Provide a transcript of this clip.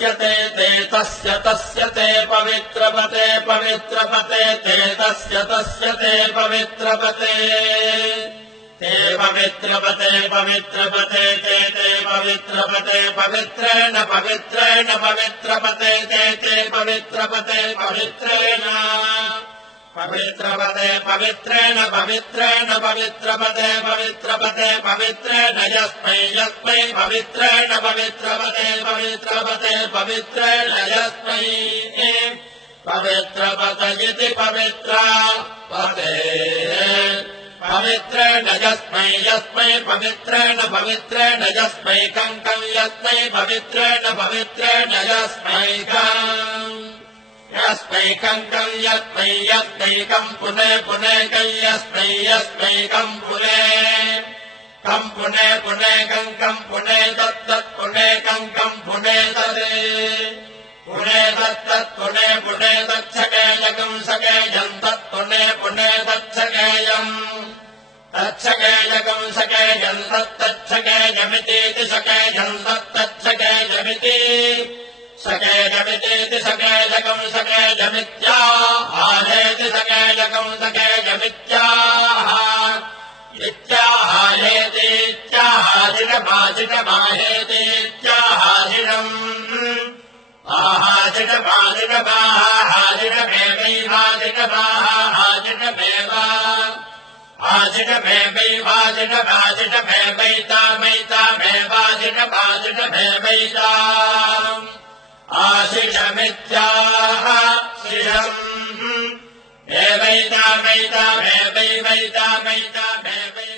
तस्य ते तस्य ते पवित्रपते पवित्रपते ते तस्य ते पवित्रपते ते पवित्रपते पवित्रपते ते पवित्रपते पवित्रेण पवित्रेण पवित्रपते ते पवित्रपते पवित्रेण पवित्रपते पवित्रेण पवित्रेण पवित्रपते पवित्रपते पवित्रेण यस्मै पवित्रेण पवित्रपते पवित्रपते पवित्रेण यस्मै पवित्रपते इति पवित्रपते पवित्रेण यस्मै पवित्रेण पवित्रेण यस्मै कङ्कं यस्मै पवित्रेण यस्मैकम् यस्मैकम् पुने यस्मैकम् पुने कम् पुने तत्तत् पुने कम् पुने तत्तत् पुने तच्छकेयकम् सकेयम् तत्पुने तच्छकेयम् तच्छकेयकम् सकेयम् तत्तच्छकेयमितीति सकेयम् तत्तच्छकेयमिति सकेयमितीति सकेयकम् सकेयमित्याहारेति सकेयकम् सकेयमित्याह इत्याहारेतीत्याहारिणमाजिटमाहेतीत्याहारिणम् आहाजिटमाजिटमाहाजिटमेवैवाजिटमेव आजिटमेवैतामेवैतामेवाजिटमाजिटमेवैता आशिषमित्याह शिषम् एवैतामेवैतामेवैतामेवै